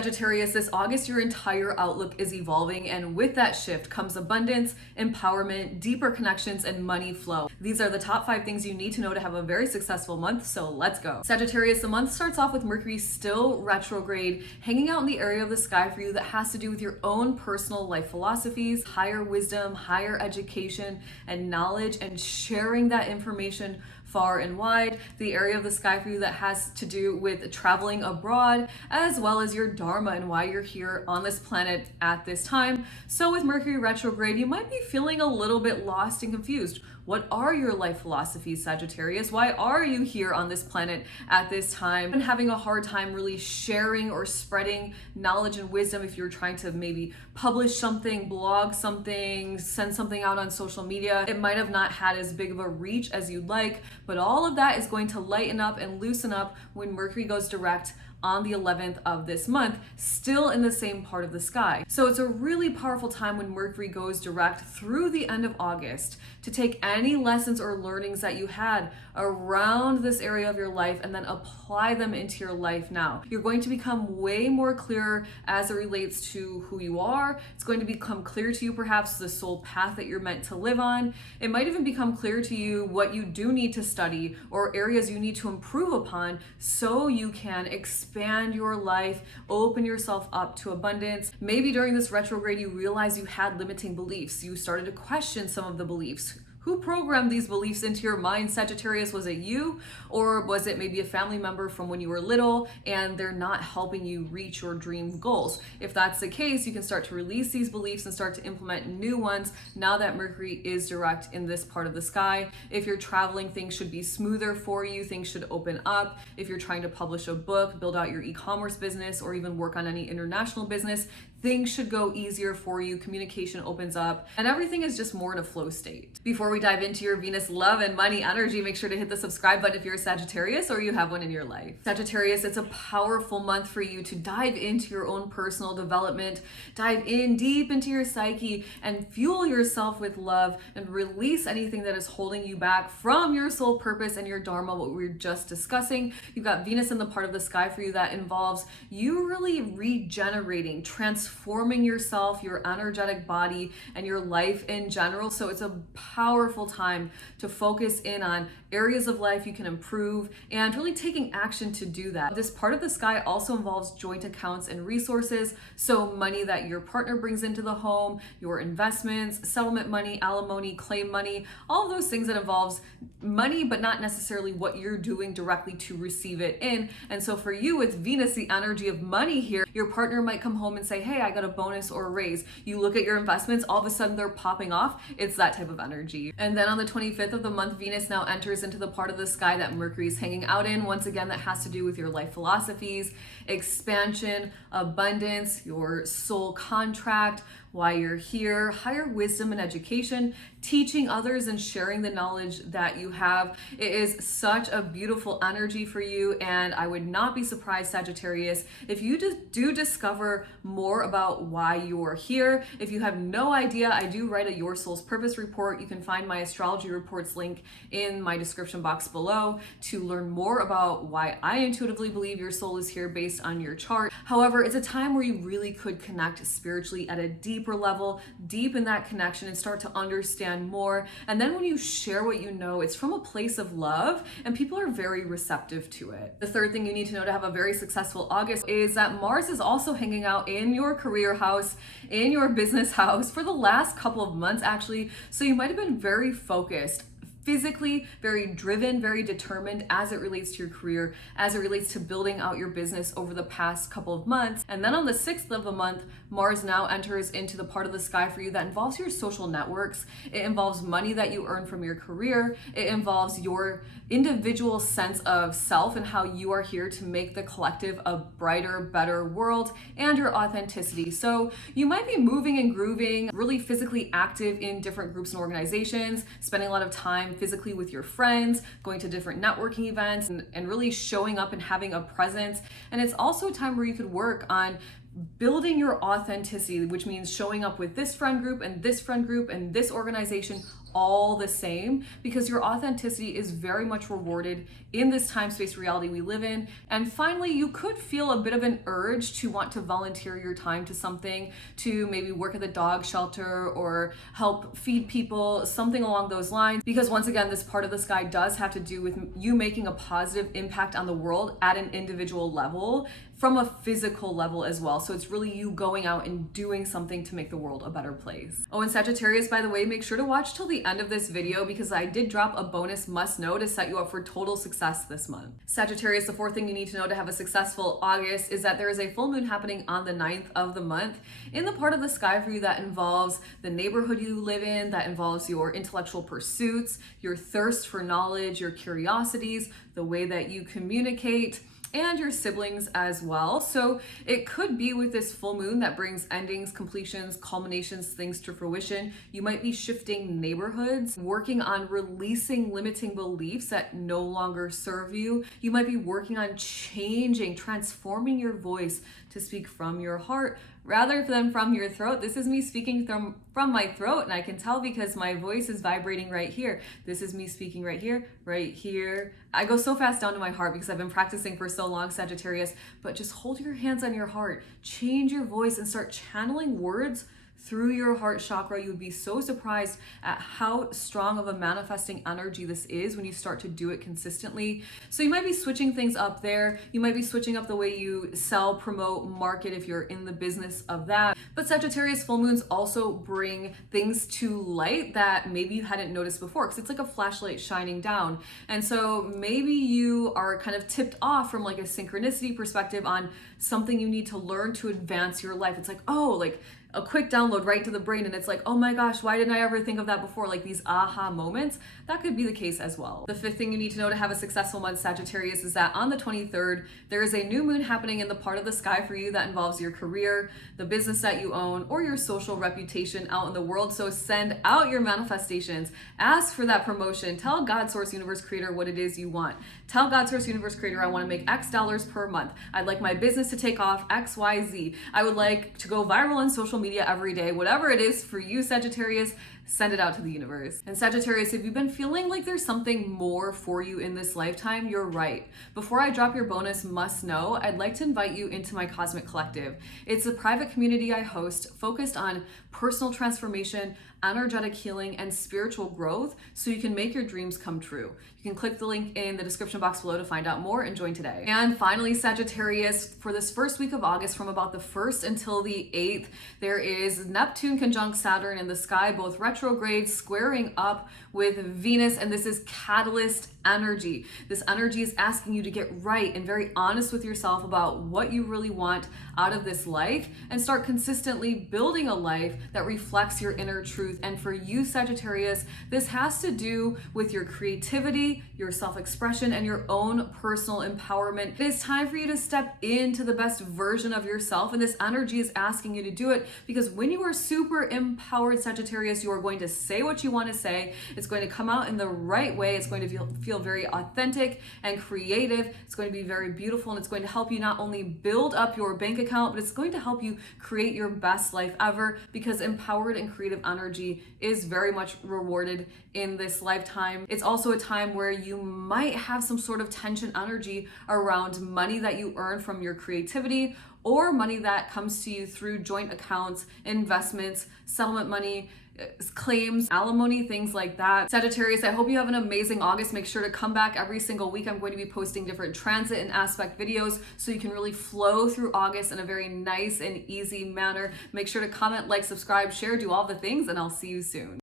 Sagittarius, this August, your entire outlook is evolving, and with that shift comes abundance, empowerment, deeper connections, and money flow. These are the top 5 things you need to know to have a very successful month, so let's go. Sagittarius, the month starts off with Mercury still retrograde, hanging out in the area of the sky for you that has to do with your own personal life philosophies, higher wisdom, higher education, and knowledge, and sharing that information far and wide. The area of the sky for you that has to do with traveling abroad, as well as your dharma and why you're here on this planet at this time. So with Mercury retrograde, you might be feeling a little bit lost and confused. What are your life philosophies, Sagittarius? Why are you here on this planet at this time? And having a hard time really sharing or spreading knowledge and wisdom if you're trying to maybe publish something, blog something, send something out on social media. It might have not had as big of a reach as you'd like, but all of that is going to lighten up and loosen up when Mercury goes direct on the 11th of this month, still in the same part of the sky. So it's a really powerful time when Mercury goes direct through the end of August to take any lessons or learnings that you had around this area of your life and then apply them into your life now. You're going to become way more clear as it relates to who you are. It's going to become clear to you perhaps the soul path that you're meant to live on. It might even become clear to you what you do need to study or areas you need to improve upon so you can expand your life, open yourself up to abundance. Maybe during this retrograde you realize you had limiting beliefs. You started to question some of the beliefs. Who programmed these beliefs into your mind, Sagittarius? Was it you, or was it maybe a family member from when you were little and they're not helping you reach your dream goals? If that's the case, you can start to release these beliefs and start to implement new ones now that Mercury is direct in this part of the sky. If you're traveling, things should be smoother for you. Things should open up. If you're trying to publish a book, build out your e-commerce business, or even work on any international business, things should go easier for you. Communication opens up and everything is just more in a flow state. Before we dive into your Venus love and money energy, make sure to hit the subscribe button if you're a Sagittarius or you have one in your life. Sagittarius, it's a powerful month for you to dive into your own personal development, dive in deep into your psyche and fuel yourself with love and release anything that is holding you back from your soul purpose and your dharma, what we were just discussing. You've got Venus in the part of the sky for you that involves you really regenerating, transforming yourself, your energetic body, and your life in general. So it's a powerful time to focus in on areas of life you can improve and really taking action to do that. This part of the sky also involves joint accounts and resources. So money that your partner brings into the home, your investments, settlement money, alimony, claim money, all of those things that involves money, but not necessarily what you're doing directly to receive it in. And so for you, it's Venus, the energy of money here. Your partner might come home and say, hey, I got a bonus or a raise. You look at your investments, all of a sudden they're popping off. It's that type of energy. And then on the 25th of the month, Venus now enters into the part of the sky that Mercury is hanging out in. Once again, that has to do with your life philosophies, expansion, abundance, your soul contract, why you're here, higher wisdom and education, teaching others and sharing the knowledge that you have. It is such a beautiful energy for you, and I would not be surprised, Sagittarius, if you do discover more about why you're here. If you have no idea, I do write a Your Soul's Purpose report. You can find my astrology reports link in my description box below to learn more about why I intuitively believe your soul is here based on your chart. However, it's a time where you really could connect spiritually at a deeper level, deep in that connection, and start to understand more. And then when you share what you know, it's from a place of love and people are very receptive to it. The third thing you need to know to have a very successful August is that Mars is also hanging out in your career house, in your business house for the last couple of months actually. So you might have been very focused, physically very driven, very determined as it relates to your career, as it relates to building out your business over the past couple of months. And then on the 6th of the month, Mars now enters into the part of the sky for you that involves your social networks. It involves money that you earn from your career. It involves your individual sense of self and how you are here to make the collective a brighter, better world, and your authenticity. So you might be moving and grooving, really physically active in different groups and organizations, spending a lot of time physically with your friends, going to different networking events, and really showing up and having a presence. And it's also a time where you could work on building your authenticity, which means showing up with this friend group and this friend group and this organization all the same, because your authenticity is very much rewarded in this time space reality we live in. And finally, you could feel a bit of an urge to want to volunteer your time to something, to maybe work at the dog shelter or help feed people, something along those lines, because once again, this part of the sky does have to do with you making a positive impact on the world at an individual level, from a physical level as well. So it's really you going out and doing something to make the world a better place. Oh, and Sagittarius, by the way, make sure to watch till the end of this video, because I did drop a bonus must know to set you up for total success this month. Sagittarius, the fourth thing you need to know to have a successful August is that there is a full moon happening on the 9th of the month in the part of the sky for you that involves the neighborhood you live in, that involves your intellectual pursuits, your thirst for knowledge, your curiosities, the way that you communicate, and your siblings as well. So it could be with this full moon that brings endings, completions, culminations, things to fruition. You might be shifting neighborhoods, working on releasing limiting beliefs that no longer serve you. You might be working on changing, transforming your voice to speak from your heart rather than from your throat. This is me speaking from my throat, and I can tell because my voice is vibrating right here. This is me speaking right here, right here. I go so fast down to my heart because I've been practicing for so long, Sagittarius, but just hold your hands on your heart, change your voice, and start channeling words through your heart chakra. You would be so surprised at how strong of a manifesting energy this is when you start to do it consistently. So you might be switching things up there. You might be switching up the way you sell, promote, market if you're in the business of that. But Sagittarius full moons also bring things to light that maybe you hadn't noticed before, because it's like a flashlight shining down. And so maybe you are kind of tipped off from like a synchronicity perspective on something you need to learn to advance your life. It's like, oh, like a quick download right to the brain, and it's like, oh my gosh, why didn't I ever think of that before? Like these aha moments. That could be the case as well. The fifth thing you need to know to have a successful month, Sagittarius, is that on the 23rd, there is a new moon happening in the part of the sky for you that involves your career, the business that you own, or your social reputation out in the world. So send out your manifestations, ask for that promotion, tell God, Source, Universe, Creator what it is you want. Tell God, Source, Universe, Creator, I want to make X dollars per month. I'd like my business to take off X, Y, Z. I would like to go viral on social media every day. Whatever it is for you, Sagittarius, send it out to the universe. And Sagittarius, if you've been feeling like there's something more for you in this lifetime, you're right. Before I drop your bonus must know, I'd like to invite you into my Cosmic Collective. It's a private community I host focused on personal transformation, energetic healing, and spiritual growth so you can make your dreams come true. You can click the link in the description box below to find out more and join today. And finally, Sagittarius, for this first week of August, from about the 1st until the 8th, there is Neptune conjunct Saturn in the sky, both retrograde, squaring up with Venus, and this is catalyst energy. This energy is asking you to get right and very honest with yourself about what you really want out of this life and start consistently building a life that reflects your inner truth. And for you, Sagittarius, this has to do with your creativity, your self-expression, and your own personal empowerment. It is time for you to step into the best version of yourself, and this energy is asking you to do it because when you are super empowered, Sagittarius, you are going to say what you want to say. It's going to come out in the right way. It's going to feel very authentic and creative. It's going to be very beautiful, and it's going to help you not only build up your bank account, but it's going to help you create your best life ever, because empowered and creative energy is very much rewarded in this lifetime. It's also a time where you might have some sort of tension energy around money that you earn from your creativity, or money that comes to you through joint accounts, investments, settlement money, claims, alimony, things like that. Sagittarius, I hope you have an amazing August. Make sure to come back every single week. I'm going to be posting different transit and aspect videos so you can really flow through August in a very nice and easy manner. Make sure to comment, like, subscribe, share, do all the things, and I'll see you soon.